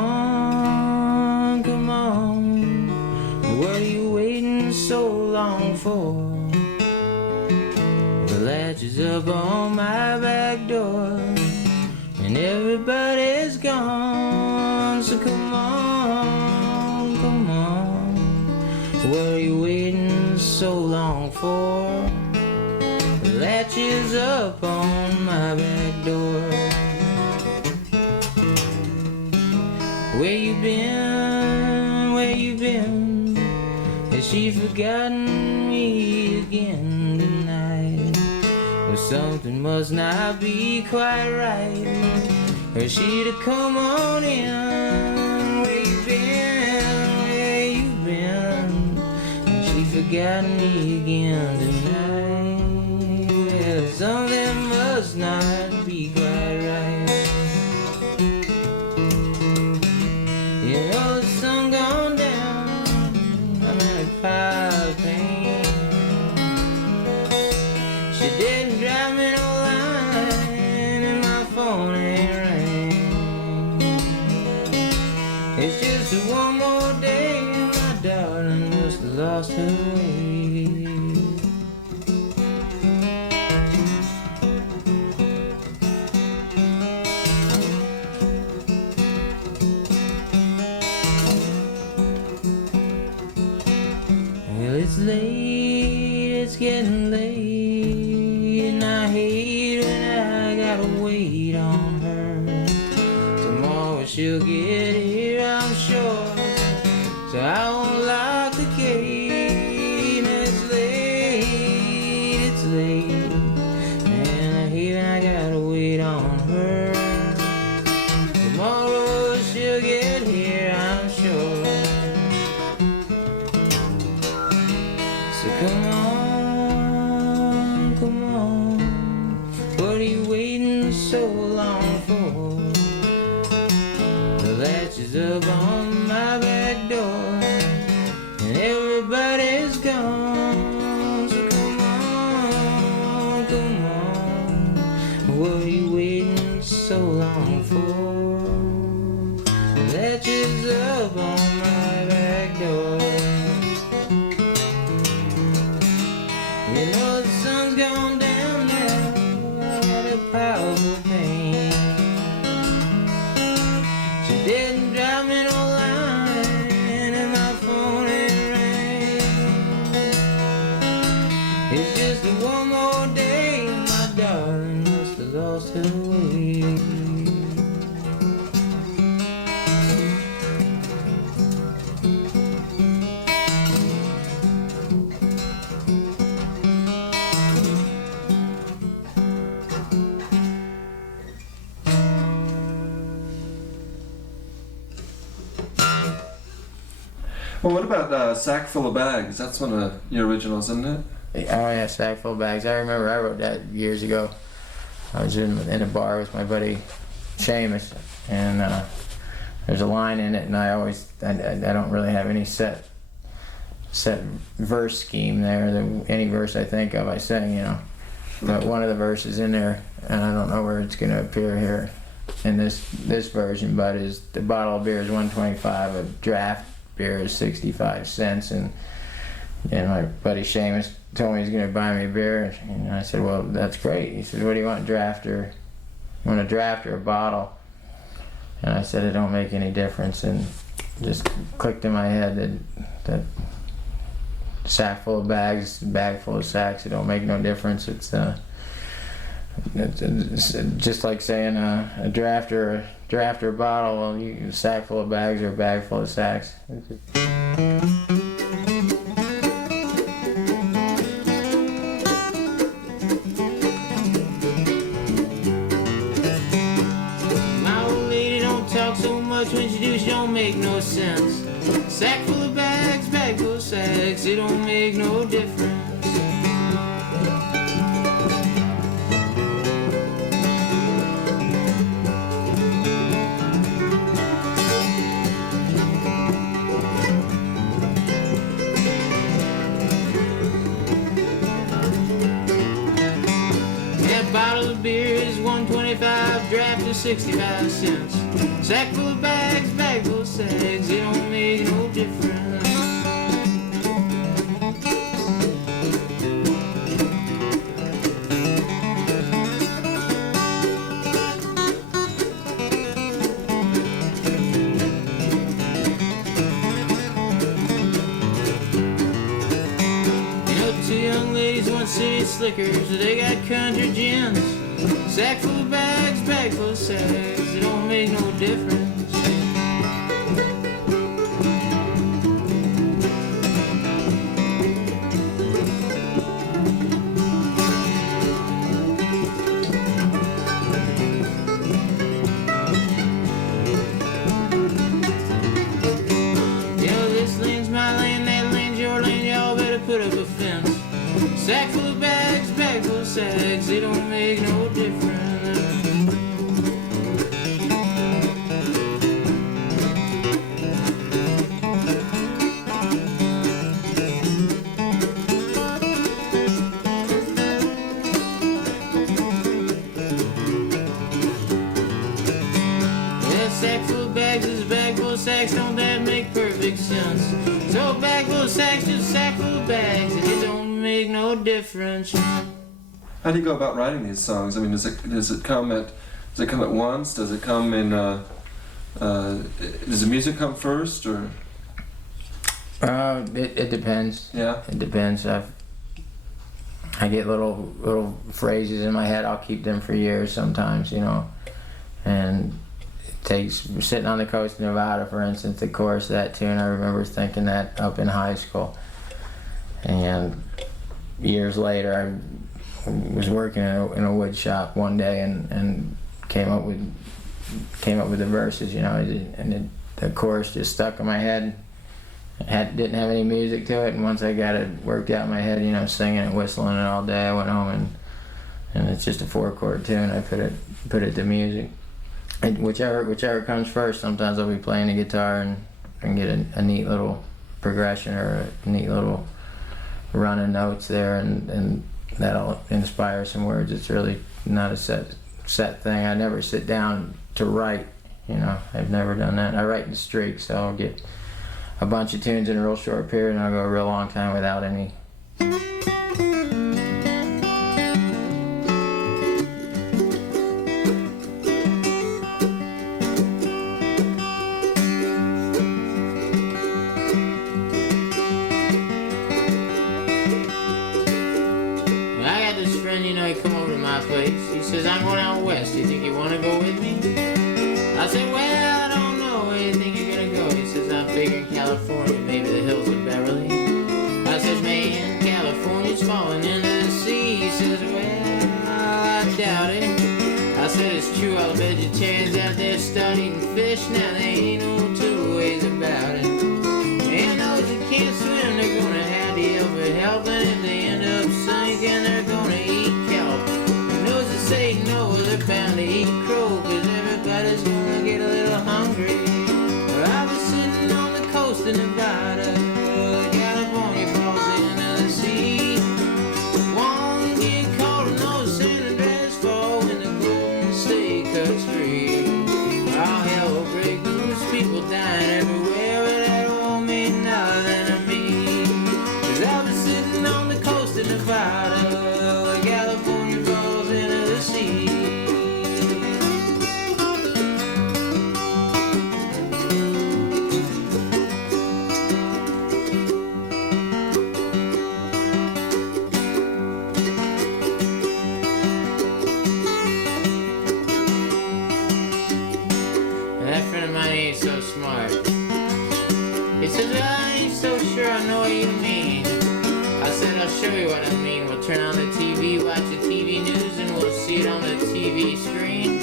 on, come on. What are you waiting so long for? The latch is up on my back door, and everybody's gone. So come on, come on. What are you waiting so long for? The latch is up on my back door. Where you been, where you been? Has she forgotten me again tonight? Well, something must not be quite right for she to come on in. Where you been, where you been? Has she forgotten me again tonight? Well, something must not be quite right. You know the sun gone down, I'm in a pile of pain. She didn't drive me no line, and my phone ain't ring. It's just one more day, my darling must have lost her way. It's late, it's getting late, and I hate when I gotta wait on her. Tomorrow she'll get here, I'm sure, so I won't lock the gate. It's late, and I hate when I gotta wait on her. Tomorrow she'll get here, I'm sure. So come on, come on. What are you waiting so long for? The latch is up on my back door, and everybody's gone. So come on, come on. What are you waiting so long for? The latch is up on my back door. You know the sun's gone down now, I got a powerful pain. She didn't drive me no line, and my phone ain't ring. It's just one more day, my darling must have lost her way. Well, what about Sack Full of Bags? That's one of your originals, isn't it? Oh yeah, Sack Full of Bags. I remember I wrote that years ago. I was in a bar with my buddy Seamus, and there's a line in it, and I don't really have any set verse scheme there. Any verse I think of, I sing, you know. But one of the verses in there, and I don't know where it's going to appear here in this version, but is the bottle of beer is $1.25, a draft beer is 65 cents, and my buddy Seamus told me he's going to buy me a beer, and I said, well, that's great. He said, what do you want, draft or a bottle? And I said, it don't make any difference, and just clicked in my head that sack full of bags, bag full of sacks, it don't make no difference. It's just like saying a draft or a bottle. Well, a sack full of bags or a bag full of sacks. My old lady don't talk so much, when she do, she don't make no sense. Sack full of bags, bag full of sacks, it don't make no difference. That bottle of beer is $1.25, draft is 65 cents. Sack full of bags, bag full of sacks, it don't make no difference. City slickers, they got country gins. Sack full of bags, bag full of sacks, it don't make no difference. Yo, this land's my land, that land's your land, y'all better put up a fence. Sack full of bags, bag full of sacks, it don't make no difference. Yeah, sack full of bags is a bag full of sacks, don't that make perfect sense? So bag full of sacks, just sack full of bags, and it don't make no difference. How do you go about writing these songs? I mean, does it come at once? Does it come in? Does the music come first, or? It depends. Yeah. It depends. I get little phrases in my head. I'll keep them for years sometimes, you know. And it takes sitting on the coast of Nevada, for instance, the chorus of that tune. I remember thinking that up in high school. And years later, I was working in a wood shop one day and came up with the verses, you know, and the chorus just stuck in my head. Didn't have any music to it, and once I got it worked out in my head, you know, singing and whistling it all day, I went home and it's just a 4-chord tune. I put it to music. And whichever comes first. Sometimes I'll be playing the guitar and get a neat little progression or a neat little run of notes there, and that'll inspire some words. It's really not a set thing. I never sit down to write, you know. I've never done that. I write in streaks, so I'll get a bunch of tunes in a real short period, and I'll go a real long time without any. He says, I'm going out west, you think you want to go with me? I said, well, I don't know, where you think you're going to go? He says, I'm figuring California, maybe the hills of Beverly. I said, man, California's falling into the sea. He says, well, I doubt it. I said, it's true, all the vegetarians out there start eating fish. Now there ain't no two ways about it. Man, those that can't swim, they're going to have to help with help, and if they end up sinking, they're going to eat kelp. Say no, they're bound to eat crow, cause everybody's gonna get a little hungry. Well, I was sitting on the coast of Nevada, California falls into the sea. One get caught in those San Andreas fall when the Golden State cuts free. All hell will break loose, people dying everywhere, but that won't mean nothing to me. Cause I was sitting on the coast of Nevada, California falls into the sea. That friend of mine ain't so smart. He says, well, I ain't so sure I know what you mean. I said, I'll show you what I mean. We'll turn on the TV, watch the TV news, and we'll see it on the TV screen.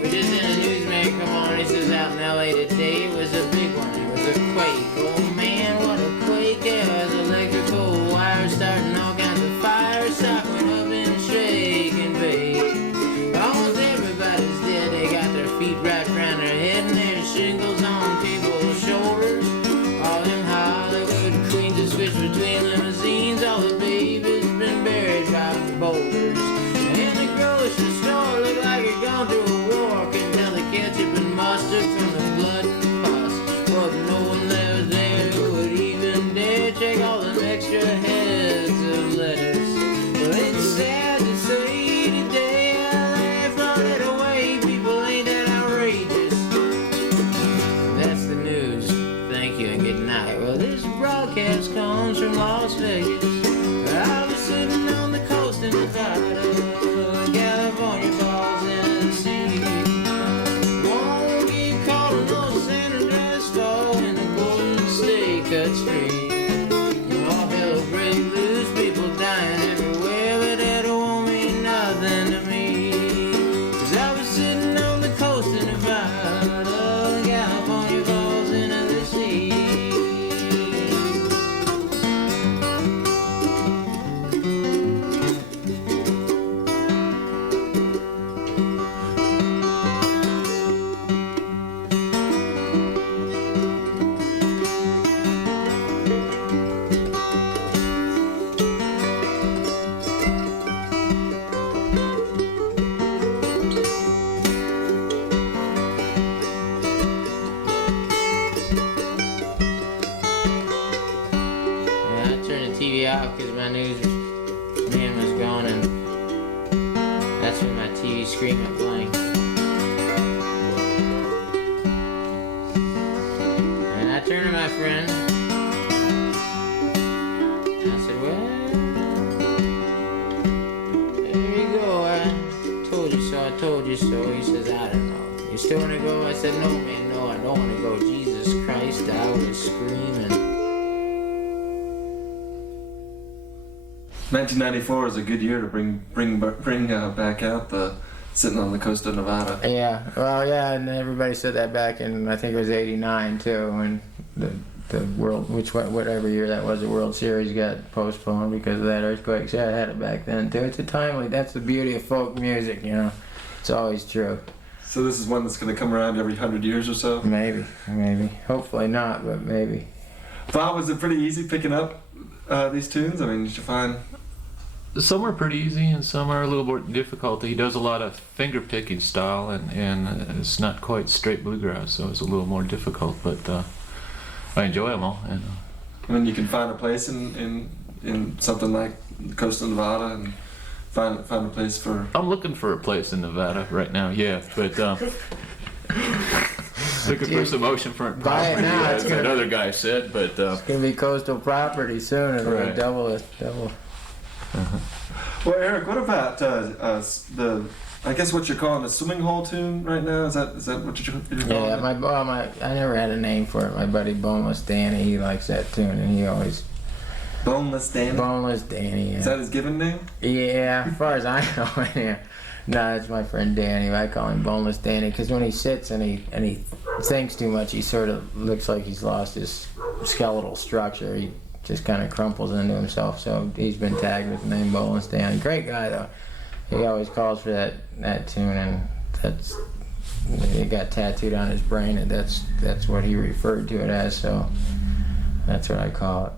We're just in a newsman, come on. He says, out in LA today, it was a big one. It was a quake. Oh man, what a quake. It was electrical wires starting all kinds of fires. Stock went up and shake and bake. Almost everybody's dead. They got their feet wrapped around their head, and there's shingles on people's shoulders. All them Hollywood queens that switch between limousines. All the babies been buried by the boulders. And the grocery store looked like it gone through a war. Can tell the ketchup and mustard from that street. All hell break loose, people dying everywhere, but that won't mean nothing to me. 'Cause I was sitting on the coast in Nevada, and California falls into the sea. Because my news man was gone, and that's when my TV screen went blank. And I turned to my friend, and I said, well, there you go, I told you so, I told you so. He says, I don't know. You still want to go? I said, no, man, no, I don't want to go. Jesus Christ, I was screaming. 1994 is a good year to bring back out the Sitting on the Coast of Nevada. Yeah, well, yeah, and everybody said that back in, I think it was '89 too, when the world, whatever year that was, the World Series got postponed because of that earthquake. So I had it back then too. It's a timely. That's the beauty of folk music, you know. It's always true. So this is one that's going to come around every 100 years or so. Maybe. Hopefully not, but maybe. Bob, was it pretty easy picking up these tunes? I mean, did you find? Some are pretty easy and some are a little more difficult. He does a lot of finger picking style, and it's not quite straight bluegrass, so it's a little more difficult, but I enjoy them all. And, I mean, you can find a place in something like the coast of Nevada and find a place for... I'm looking for a place in Nevada right now, yeah, but looking for some oceanfront Buy it property, now, as it's gonna- that other guy said, but It's gonna be coastal property soon. It'll be Right. double. Well, Eric, what about I guess what you're calling a swimming hole tune right now? Is that what you're calling Yeah, it? I never had a name for it. My buddy Boneless Danny, he likes that tune, and he always Boneless Danny? Boneless Danny. Yeah. Is that his given name? Yeah, as far as I know, yeah. No, it's my friend Danny. I call him Boneless Danny because when he sits and he thinks too much, he sort of looks like he's lost his skeletal structure. He just kind of crumples into himself. So he's been tagged with the name Boneless Danny. Great guy though. He always calls for that tune, and that's it got tattooed on his brain, and that's what he referred to it as. So that's what I call it.